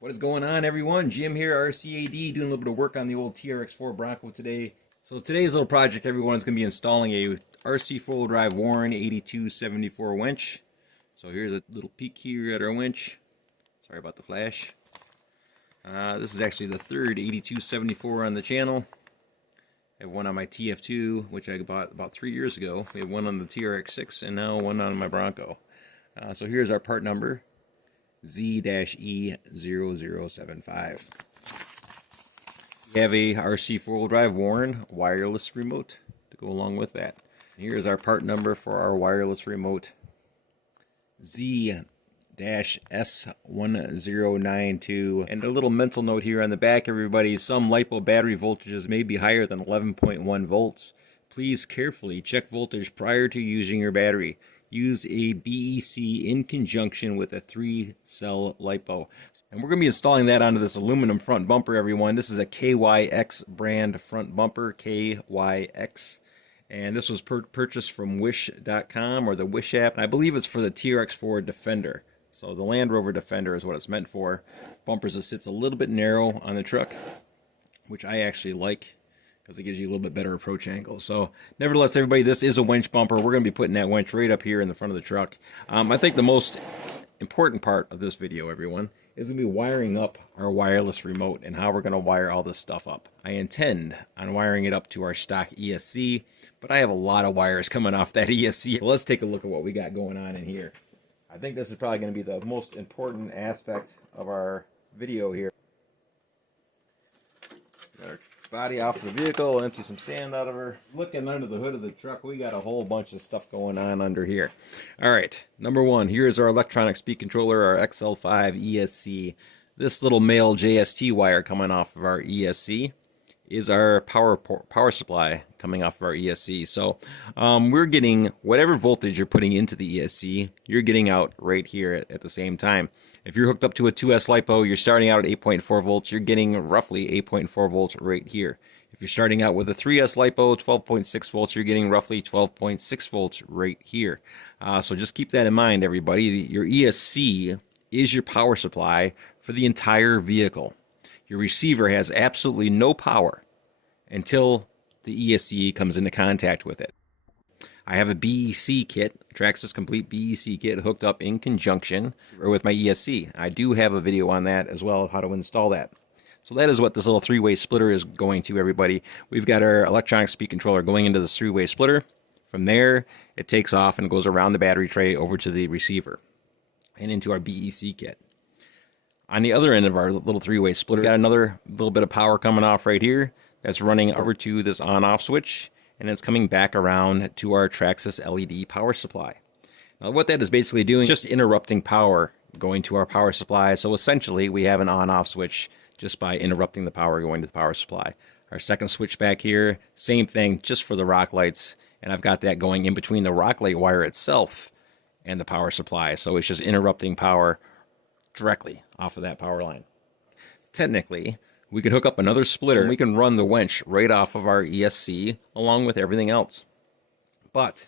What is going on, everyone? Jim here, RCAD, doing a little bit of work on the old Trx4 Bronco today. So today's little project, everyone, is going to be installing a RC four-wheel drive Warren 8274 winch. So here's a little peek here at our winch. Sorry about the flash. This is actually the third 8274 on the channel. I have one on my TF2, which I bought about 3 years ago. We have one on the TRX6 and now one on my Bronco. So here's our part number. Z-E0075. We have a RC four-wheel drive Warren wireless remote to go along with that. Here's our part number for our wireless remote. Z-S1092. And a little mental note here on the back, everybody. Some LiPo battery voltages may be higher than 11.1 volts. Please carefully check voltage prior to using your battery. Use a BEC in conjunction with a 3-cell LiPo. And we're going to be installing that onto this aluminum front bumper, everyone. This is a KYX brand front bumper, KYX. And this was purchased from Wish.com or the Wish app. And I believe it's for the Trx4 Defender. So the Land Rover Defender is what it's meant for. Bumpers, it sits a little bit narrow on the truck, which I actually like, because it gives you a little bit better approach angle. So nevertheless, everybody, this is a winch bumper. We're going to be putting that winch right up here in the front of the truck. I think the most important part of this video, everyone, is going to be wiring up our wireless remote and how we're going to wire all this stuff up. I intend on wiring it up to our stock ESC, but I have a lot of wires coming off that ESC. So let's take a look at what we got going on in here. I think this is probably going to be the most important aspect of our video here. Got our body off the vehicle, empty some sand out of her. Looking under the hood of the truck, we got a whole bunch of stuff going on under here. All right, number one, here's our electronic speed controller, our XL5 ESC. This little male JST wire coming off of our ESC is our power supply coming off of our ESC. So we're getting whatever voltage you're putting into the ESC, you're getting out right here at the same time. If you're hooked up to a 2S LiPo, you're starting out at 8.4 volts, you're getting roughly 8.4 volts right here. If you're starting out with a 3S LiPo, 12.6 volts, you're getting roughly 12.6 volts right here. So just keep that in mind, everybody. Your ESC is your power supply for the entire vehicle. Your receiver has absolutely no power until the ESC comes into contact with it. I have a BEC kit, Trx4 Complete BEC kit, hooked up in conjunction with my ESC. I do have a video on that as well, of how to install that. So that is what this little three-way splitter is going to, everybody. We've got our electronic speed controller going into this three-way splitter. From there, it takes off and goes around the battery tray over to the receiver and into our BEC kit. On the other end of our little three-way splitter, got another little bit of power coming off right here. That's running over to this on-off switch, and it's coming back around to our Trx4 LED power supply. Now what that is basically doing is just interrupting power going to our power supply. So essentially we have an on-off switch just by interrupting the power going to the power supply. Our second switch back here, same thing, just for the rock lights, and I've got that going in between the rock light wire itself and the power supply. So it's just interrupting power directly off of that power line. Technically, we could hook up another splitter and we can run the winch right off of our ESC along with everything else. But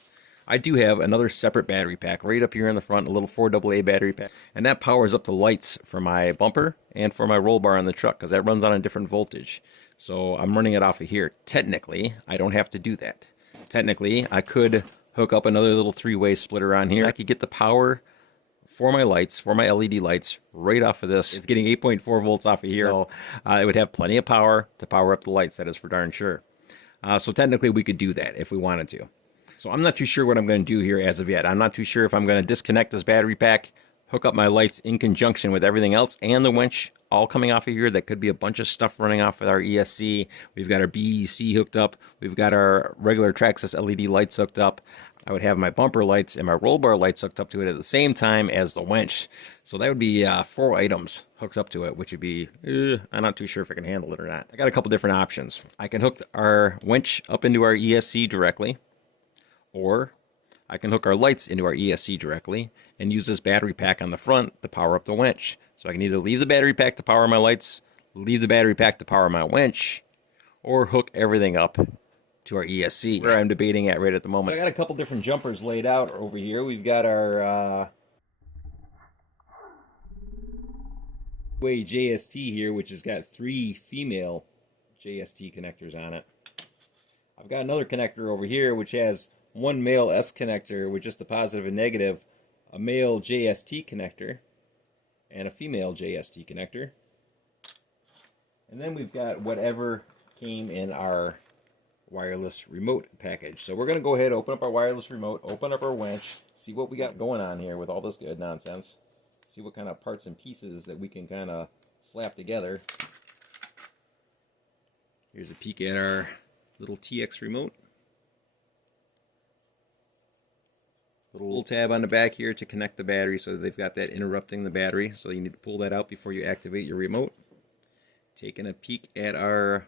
I do have another separate battery pack right up here in the front, a little 4AA battery pack, and that powers up the lights for my bumper and for my roll bar on the truck, because that runs on a different voltage. So I'm running it off of here. Technically, I don't have to do that. Technically, I could hook up another little three-way splitter on here. I could get the power for my lights, for my LED lights, right off of this. It's getting 8.4 volts off of here, so it would have plenty of power to power up the lights, that is for darn sure. So technically we could do that if we wanted to. So I'm not too sure what I'm going to do here as of yet. I'm not too sure if I'm going to disconnect this battery pack, hook up my lights in conjunction with everything else, and the winch all coming off of here. That could be a bunch of stuff running off with our ESC. We've got our BEC hooked up. We've got our regular Trx4 LED lights hooked up. I would have my bumper lights and my roll bar lights hooked up to it at the same time as the winch. So that would be 4 items hooked up to it, which would be, I'm not too sure if I can handle it or not. I got a couple different options. I can hook our winch up into our ESC directly, or I can hook our lights into our ESC directly and use this battery pack on the front to power up the winch. So I can either leave the battery pack to power my lights, leave the battery pack to power my winch, or hook everything up to our ESC, where I'm debating at right at the moment. So I got a couple different jumpers laid out over here. We've got our Way JST here, which has got 3 female JST connectors on it. I've got another connector over here which has 1 male S connector with just the positive and negative, a male JST connector, and a female JST connector. And then we've got whatever came in our wireless remote package. So we're going to go ahead and open up our wireless remote, open up our winch, see what we got going on here with all this good nonsense. See what kind of parts and pieces that we can kind of slap together. Here's a peek at our little TX remote. Little tab on the back here to connect the battery, so they've got that interrupting the battery, so you need to pull that out before you activate your remote. Taking a peek at our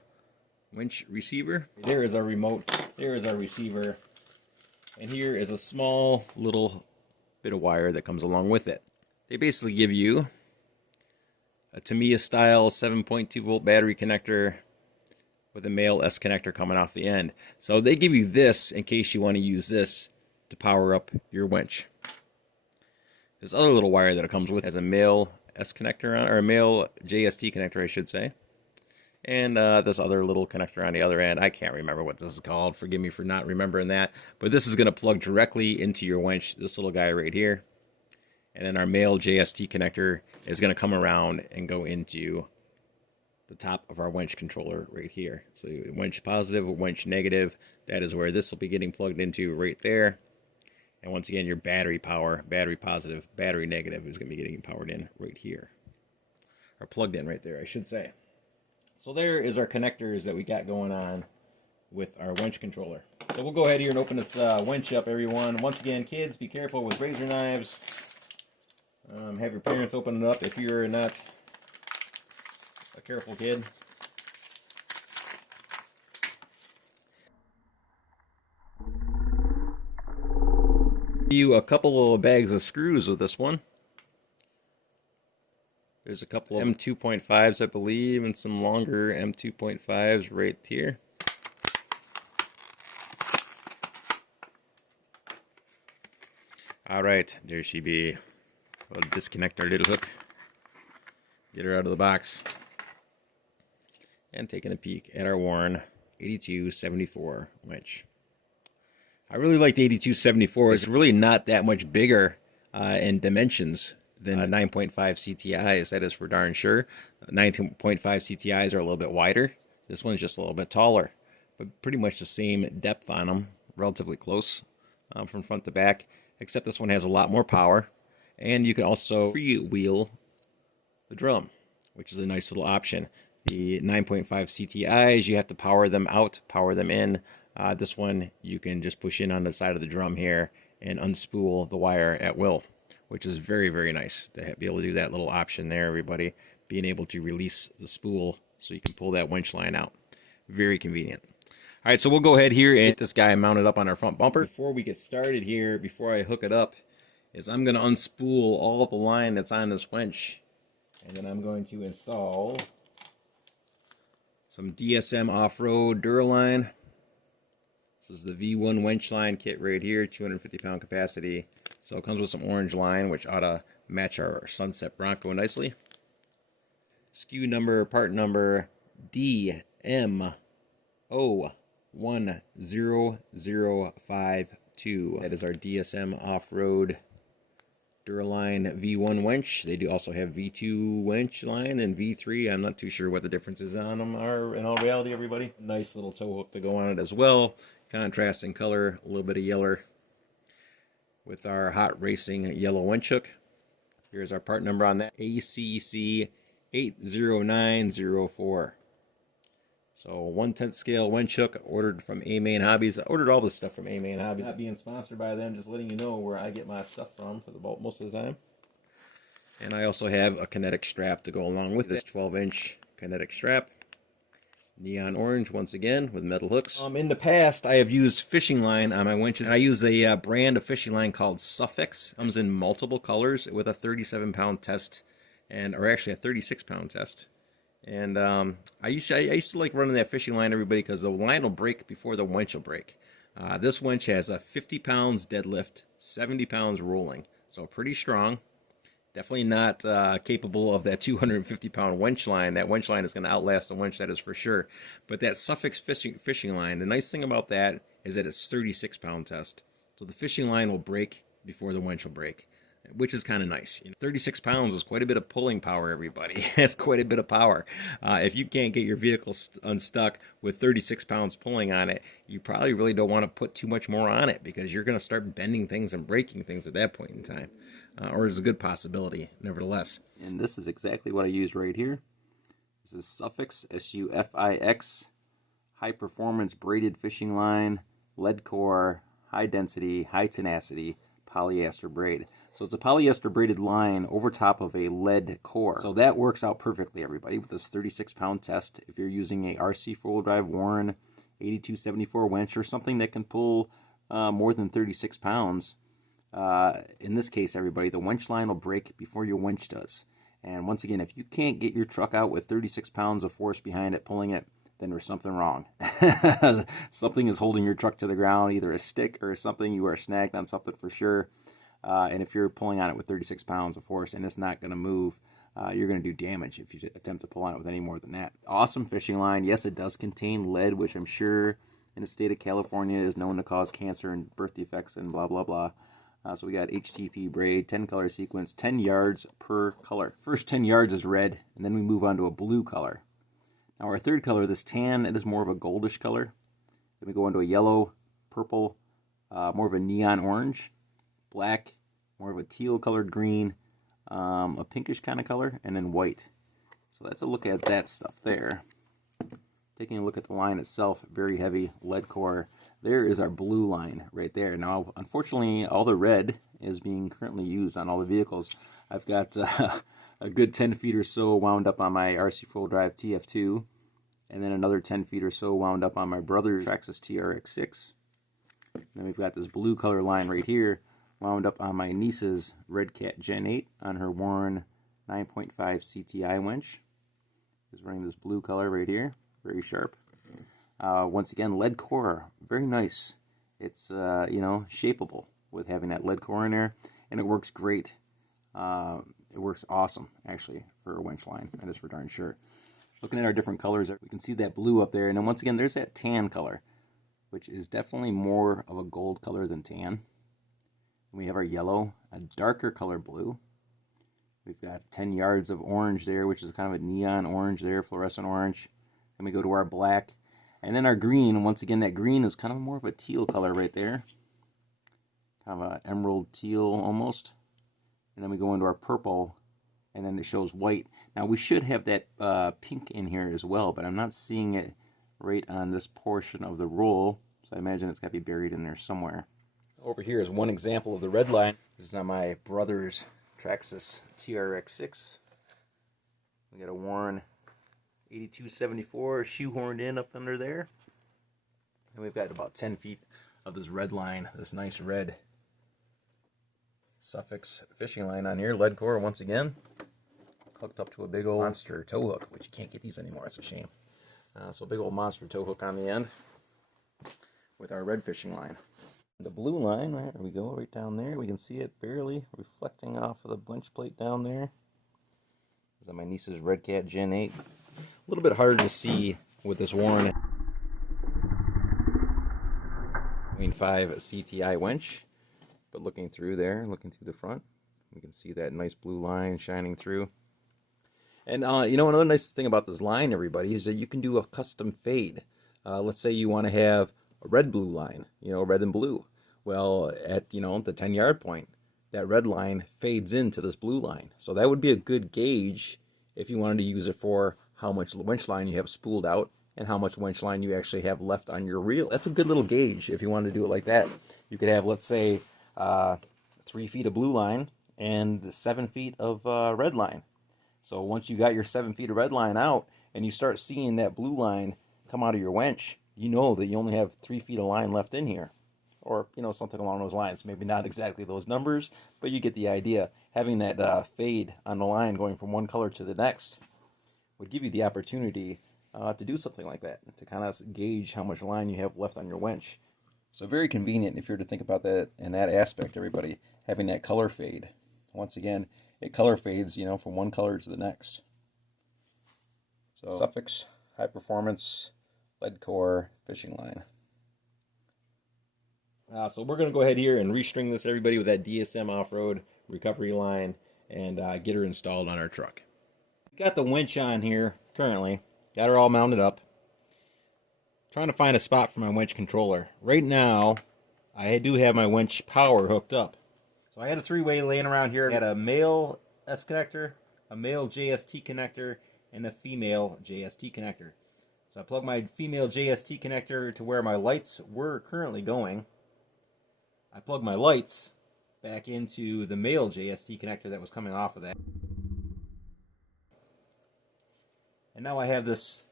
winch receiver. There is our remote, there is our receiver, and here is a small little bit of wire that comes along with it. They basically give you a Tamiya style 7.2 volt battery connector with a male S connector coming off the end. So they give you this in case you want to use this to power up your winch. This other little wire that it comes with has a male S connector on, or a male JST connector, I should say. And this other little connector on the other end. I can't remember what this is called. Forgive me for not remembering that. But this is going to plug directly into your winch, this little guy right here. And then our male JST connector is going to come around and go into the top of our winch controller right here. So winch positive, winch negative, that is where this will be getting plugged into right there. And once again, your battery power, battery positive, battery negative is going to be getting powered in right here. Or plugged in right there, I should say. So there is our connectors that we got going on with our winch controller. So we'll go ahead here and open this winch up, everyone. Once again, kids, be careful with razor knives. Have your parents open it up if you're not a careful kid. You a couple of bags of screws with this one. There's a couple of M2.5s, I believe, and some longer M2.5s right here. All right, there she be. We'll disconnect our little hook, get her out of the box, and taking a peek at our worn 8274 winch. I really like the 8274. It's really not that much bigger in dimensions than 9.5 CTIs, that is for darn sure. 9.5 CTIs are a little bit wider. This one's just a little bit taller, but pretty much the same depth on them, relatively close from front to back, except this one has a lot more power. And you can also freewheel the drum, which is a nice little option. The 9.5 CTIs, you have to power them out, power them in. This one, you can just push in on the side of the drum here and unspool the wire at will, which is very, very nice to be able to do that little option there, everybody. Being able to release the spool so you can pull that winch line out. Very convenient. All right, so we'll go ahead here and get this guy mounted up on our front bumper. Before we get started here, before I hook it up, is I'm going to unspool all of the line that's on this winch, and then I'm going to install some DSM off-road Duraline. This is the V1 winch line kit right here, 250 pound capacity. So it comes with some orange line, which ought to match our Sunset Bronco nicely. SKU number, part number DMO10052. That is our DSM off-road Duraline V1 winch. They do also have V2 winch line and V3. I'm not too sure what the differences on them are in all reality, everybody. Nice little tow hook to go on it as well. Contrast in color, a little bit of yellow with our hot racing yellow winch hook. Here's our part number on that, ACC 80904. So 1/10 scale winch hook ordered from A-Main Hobbies. I ordered all this stuff from A-Main Hobbies. Not being sponsored by them, just letting you know where I get my stuff from for the most of the time. And I also have a kinetic strap to go along with this 12-inch kinetic strap. Neon orange once again with metal hooks. In the past, I have used fishing line on my winches. I use a brand of fishing line called Suffix. It comes in multiple colors with a 37-pound test, or actually a 36-pound test. And I used to like running that fishing line, everybody, because the line will break before the winch will break. This winch has a 50 pounds deadlift, 70 pounds rolling, so pretty strong. Definitely not capable of that 250-pound winch line. That winch line is going to outlast the winch, that is for sure. But that Suffix fishing line, the nice thing about that is that it's 36-pound test. So the fishing line will break before the winch will break, which is kind of nice. 36 pounds is quite a bit of pulling power, everybody. That's quite a bit of power. If you can't get your vehicle unstuck with 36 pounds pulling on it, you probably really don't want to put too much more on it, because you're going to start bending things and breaking things at that point in time. Or there's a good possibility, nevertheless. And this is exactly what I used right here. This is Suffix, S-U-F-I-X, high performance braided fishing line, lead core, high density, high tenacity, polyester braid. So it's a polyester braided line over top of a lead core. So that works out perfectly, everybody, with this 36-pound test. If you're using a RC four-wheel drive Warren 8274 winch, or something that can pull more than 36 pounds, in this case, everybody, the winch line will break before your winch does. And once again, if you can't get your truck out with 36 pounds of force behind it pulling it, then there's something wrong. Something is holding your truck to the ground, either a stick or something. You are snagged on something for sure. And if you're pulling on it with 36 pounds of force and it's not going to move, you're going to do damage if you attempt to pull on it with any more than that. Awesome fishing line. Yes, it does contain lead, which I'm sure in the state of California is known to cause cancer and birth defects and blah, blah, blah. So we got HTP braid, 10 color sequence, 10 yards per color. First 10 yards is red, and then we move on to a blue color. Now our third color, this tan, it is more of a goldish color. Then we go into a yellow, purple, more of a neon orange, black, more of a teal colored green, a pinkish kind of color, and then white. So that's a look at that stuff there. Taking a look at the line itself, very heavy lead core. There is our blue line right there. Now, unfortunately, all the red is being currently used on all the vehicles. I've got a good 10 feet or so wound up on my RC four-wheel drive TF2, and then another 10 feet or so wound up on my brother's Trx4 TRX6. And then we've got this blue color line right here wound up on my niece's Red Cat Gen 8 on her Warren 9.5 CTI winch. Is running this blue color right here. Very sharp. Once again, lead core, very nice. It's shapeable with having that lead core in there, and it works great. It works awesome, actually, for a winch line. That is for darn sure. Looking at our different colors, we can see that blue up there, and then once again, there's that tan color, which is definitely more of a gold color than tan. We have our yellow, a darker color blue. We've got 10 yards of orange there, which is kind of a neon orange there, fluorescent orange. Then we go to our black, and then our green. Once again, that green is kind of more of a teal color right there, kind of an emerald teal almost. And then we go into our purple, and then it shows white. Now we should have that pink in here as well, but I'm not seeing it right on this portion of the roll, so I imagine it's got to be buried in there somewhere. Over here is one example of the red line. This is on my brother's Trx4 TRX6. We got a Warren 8274 shoehorned in up under there. And we've got about 10 feet of this red line, this nice red Suffix fishing line on here, lead core once again, hooked up to a big old monster tow hook, which you can't get these anymore, it's a shame. So a big old monster tow hook on the end with our red fishing line. The blue line, right, there we go, right down there. We can see it barely reflecting off of the bunch plate down there. This is my niece's Red Cat Gen 8. A little bit harder to see with this Warren 5 CTI winch, but looking through there, looking through the front, we can see that nice blue line shining through. And another nice thing about this line, everybody, is that you can do a custom fade. Let's say you want to have a red-blue line, red and blue. Well, at the 10-yard point, that red line fades into this blue line. So that would be a good gauge if you wanted to use it for how much winch line you have spooled out and how much winch line you actually have left on your reel. That's a good little gauge if you wanted to do it like that. You could have, let's say, 3 feet of blue line and 7 feet of red line. So once you got your 7 feet of red line out and you start seeing that blue line come out of your winch, you know that you only have 3 feet of line left in here. Or, something along those lines. Maybe not exactly those numbers, but you get the idea. Having that fade on the line going from one color to the next would give you the opportunity to do something like that, to kind of gauge how much line you have left on your winch. So very convenient if you're to think about that in that aspect, everybody, having that color fade. Once again, it color fades, you know, from one color to the next. So Suffix high performance lead core fishing line. So we're going to go ahead here and restring this, everybody, with that DSM off-road recovery line and get her installed on our truck. Got the winch on here currently. Got her all mounted up. Trying to find a spot for my winch controller. Right now, I do have my winch power hooked up. So I had a three-way laying around here. I had a male S connector, a male JST connector, and a female JST connector. So I plugged my female JST connector to where my lights were currently going. I plugged my lights back into the male JST connector that was coming off of that. And now I have this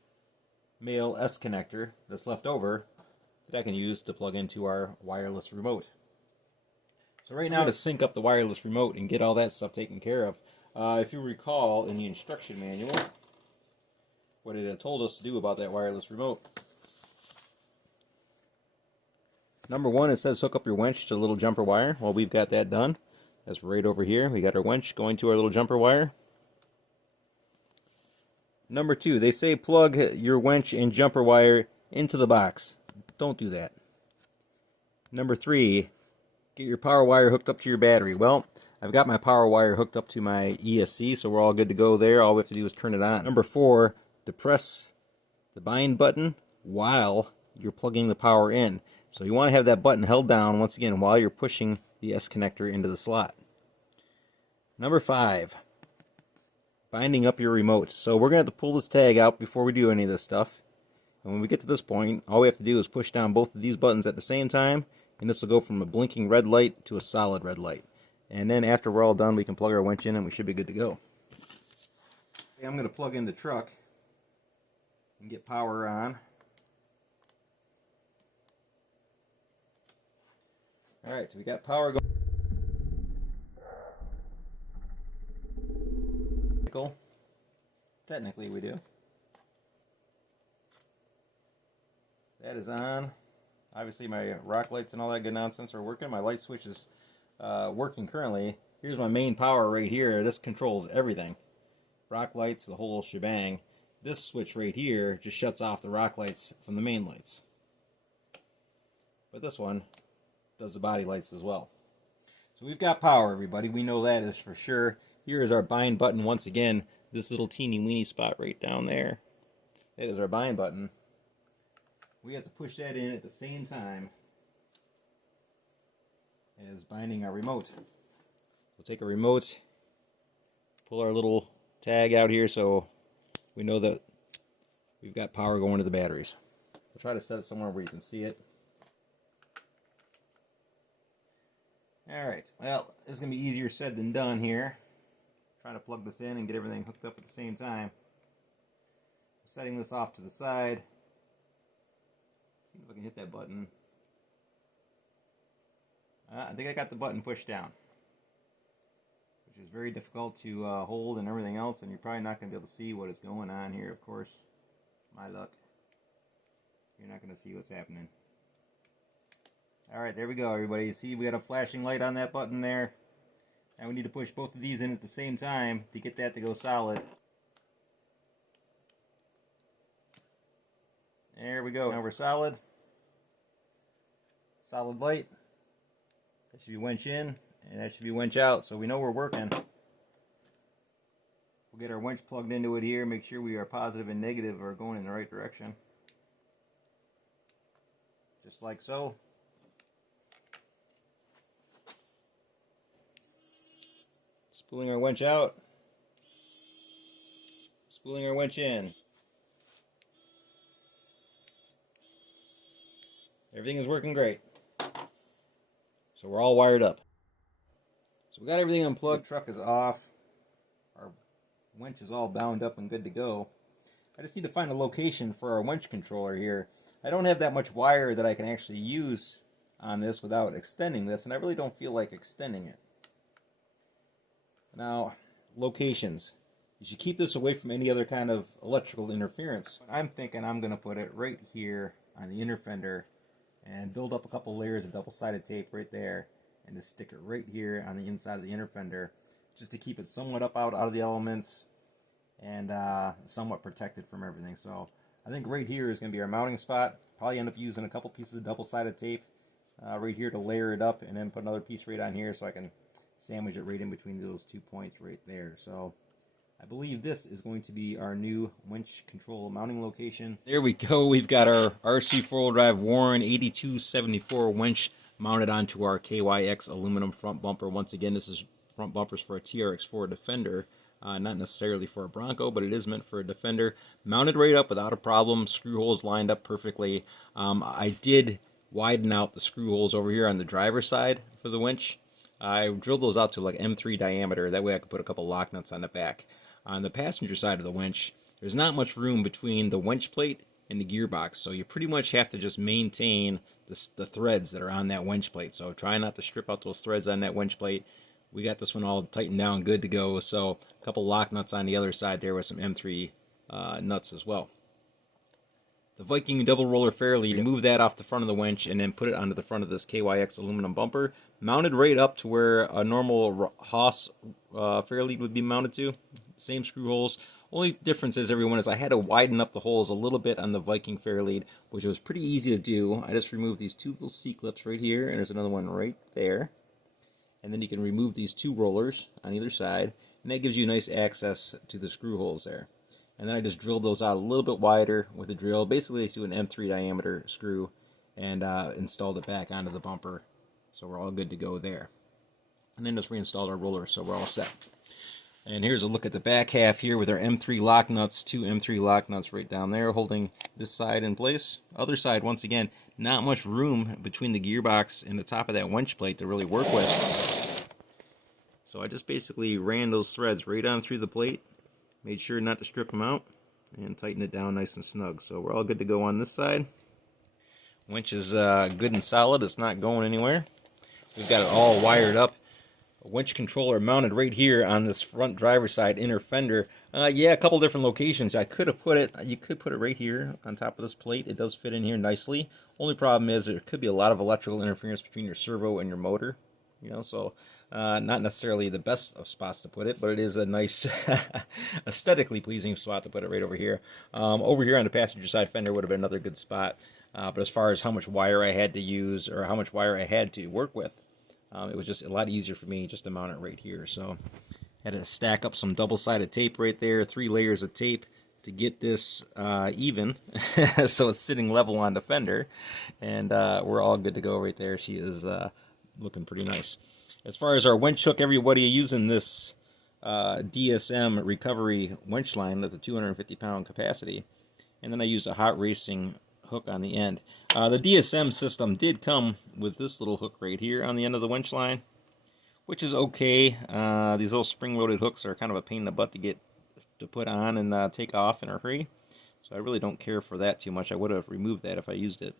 male S connector that's left over that I can use to plug into our wireless remote. So right now, to sync up the wireless remote and get all that stuff taken care of, if you recall in the instruction manual, what it had told us to do about that wireless remote. Number one, it says hook up your winch to a little jumper wire. Well, we've got that done. That's right over here. We got our winch going to our little jumper wire. Number two, they say plug your winch and jumper wire into the box. Don't do that. Number three, get your power wire hooked up to your battery. Well, I've got my power wire hooked up to my ESC, so we're all good to go there. All we have to do is turn it on. Number four, depress the bind button while you're plugging the power in. So you want to have that button held down, once again, while you're pushing the S connector into the slot. Number five, binding up your remote. So we're going to have to pull this tag out before we do any of this stuff. And when we get to this point, all we have to do is push down both of these buttons at the same time, and this will go from a blinking red light to a solid red light. And then after we're all done, we can plug our winch in and we should be good to go. Okay, I'm going to plug in the truck and get power on. Alright, so we got power going. Technically we do. That is on. Obviously my rock lights and all that good nonsense are working. My light switch is working currently. Here's my main power right here. This controls everything. Rock lights, the whole shebang. This switch right here just shuts off the rock lights from the main lights. But this one does the body lights as well. So we've got power, everybody. We know that is for sure. Here is our bind button once again. This little teeny weeny spot right down there. That is our bind button. We have to push that in at the same time as binding our remote. We'll take a remote, pull our little tag out here so we know that we've got power going to the batteries. We'll try to set it somewhere where you can see it. Alright, well, this is going to be easier said than done here. Trying to plug this in and get everything hooked up at the same time. Setting this off to the side. See if I can hit that button. I think I got the button pushed down, which is very difficult to hold and everything else, and you're probably not going to be able to see what is going on here, of course. My luck. You're not going to see what's happening. Alright, there we go, everybody. You see we got a flashing light on that button there. And we need to push both of these in at the same time to get that to go solid. There we go. Now we're solid. Solid light. That should be winch in, and that should be winch out, so we know we're working. We'll get our winch plugged into it here, make sure we are positive and negative are going in the right direction. Just like so. Spooling our winch out. Spooling our winch in. Everything is working great. So we're all wired up. So we got everything unplugged. The truck is off. Our winch is all bound up and good to go. I just need to find a location for our winch controller here. I don't have that much wire that I can actually use on this without extending this, and I really don't feel like extending it. Now, locations. You should keep this away from any other kind of electrical interference. I'm thinking I'm going to put it right here on the inner fender and build up a couple layers of double-sided tape right there and just stick it right here on the inside of the inner fender just to keep it somewhat up out of the elements and somewhat protected from everything. So I think right here is going to be our mounting spot. Probably end up using a couple pieces of double-sided tape right here to layer it up, and then put another piece right on here so I can sandwich it right in between those 2 points right there. So I believe this is going to be our new winch control mounting location. There we go. We've got our RC four-wheel drive Warren 8274 winch mounted onto our KYX aluminum front bumper. Once again, this is front bumpers for a TRX4 Defender. Not necessarily for a Bronco, but it is meant for a Defender. Mounted right up without a problem. Screw holes lined up perfectly. I did widen out the screw holes over here on the driver's side for the winch. I drilled those out to like M3 diameter. That way I could put a couple lock nuts on the back. On the passenger side of the winch, there's not much room between the winch plate and the gearbox, so you pretty much have to just maintain the threads that are on that winch plate. So try not to strip out those threads on that winch plate. We got this one all tightened down, good to go. So a couple lock nuts on the other side there with some M3 nuts as well. The Viking double roller fairlead, move that off the front of the winch and then put it onto the front of this KYX aluminum bumper. Mounted right up to where a normal Haas fairlead would be mounted to. Same screw holes. Only difference is, everyone, is I had to widen up the holes a little bit on the Viking fairlead, which was pretty easy to do. I just removed these 2 little C-clips right here, and there's another one right there. And then you can remove these 2 rollers on either side, and that gives you nice access to the screw holes there. And then I just drilled those out a little bit wider with a drill, basically to an M3 diameter screw, and installed it back onto the bumper. So we're all good to go there. And then just reinstalled our rollers, so we're all set. And here's a look at the back half here with our M3 lock nuts, 2 M3 lock nuts right down there holding this side in place. Other side, once again, not much room between the gearbox and the top of that winch plate to really work with. So I just basically ran those threads right on through the plate, made sure not to strip them out, and tighten it down nice and snug. So we're all good to go on this side. Winch is good and solid, it's not going anywhere. We've got it all wired up. A winch controller mounted right here on this front driver's side inner fender. Yeah, a couple different locations. I could have put it, you could put it right here on top of this plate. It does fit in here nicely. Only problem is there could be a lot of electrical interference between your servo and your motor. You know, so not necessarily the best of spots to put it, but it is a nice, aesthetically pleasing spot to put it right over here. Over here on the passenger side fender would have been another good spot. But as far as how much wire I had to use, or how much wire I had to work with, it was just a lot easier for me just to mount it right here. So had to stack up some double-sided tape right there, 3 layers of tape to get this even, so it's sitting level on the fender, and we're all good to go right there. She is looking pretty nice. As far as our winch hook, everybody using this DSM recovery winch line with a 250-pound capacity, and then I used a hot racing hook on the end. The DSM system did come with this little hook right here on the end of the winch line, which is okay. These little spring-loaded hooks are kind of a pain in the butt to get to put on and take off in a hurry, so I really don't care for that too much. I would have removed that if I used it.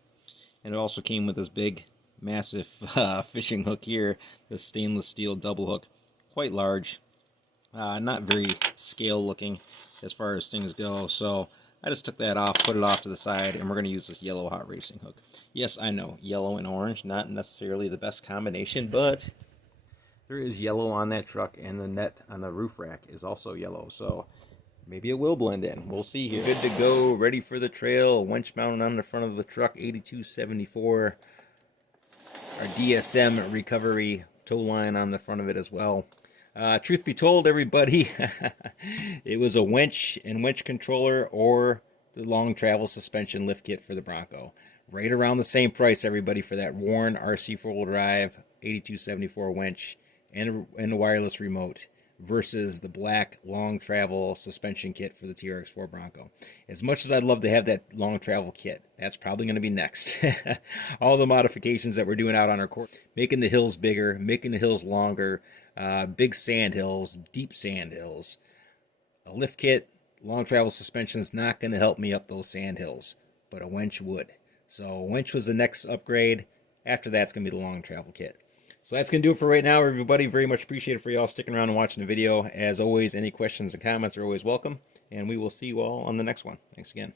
And it also came with this big, massive fishing hook here, this stainless steel double hook, quite large, not very scale looking as far as things go, so I just took that off, put it off to the side, and we're going to use this yellow hot racing hook. Yes, I know, yellow and orange, not necessarily the best combination, but there is yellow on that truck, and the net on the roof rack is also yellow, so maybe it will blend in. We'll see here. Good to go, ready for the trail. Winch mounted on the front of the truck, 8274. Our DSM recovery tow line on the front of it as well. Truth be told, everybody, it was a winch and winch controller or the long travel suspension lift kit for the Bronco. Right around the same price, everybody, for that Warren RC four-wheel drive 8274 winch and the wireless remote versus the black long travel suspension kit for the TRX4 Bronco. As much as I'd love to have that long travel kit, that's probably going to be next. All the modifications that we're doing out on our course, making the hills bigger, making the hills longer, big sand hills, deep sand hills. A lift kit, long travel suspension is not going to help me up those sand hills, but a winch would. So a winch was the next upgrade. After that's going to be the long travel kit. So that's going to do it for right now, everybody. Very much appreciated for y'all sticking around and watching the video. As always, any questions and comments are always welcome, and we will see you all on the next one. Thanks again.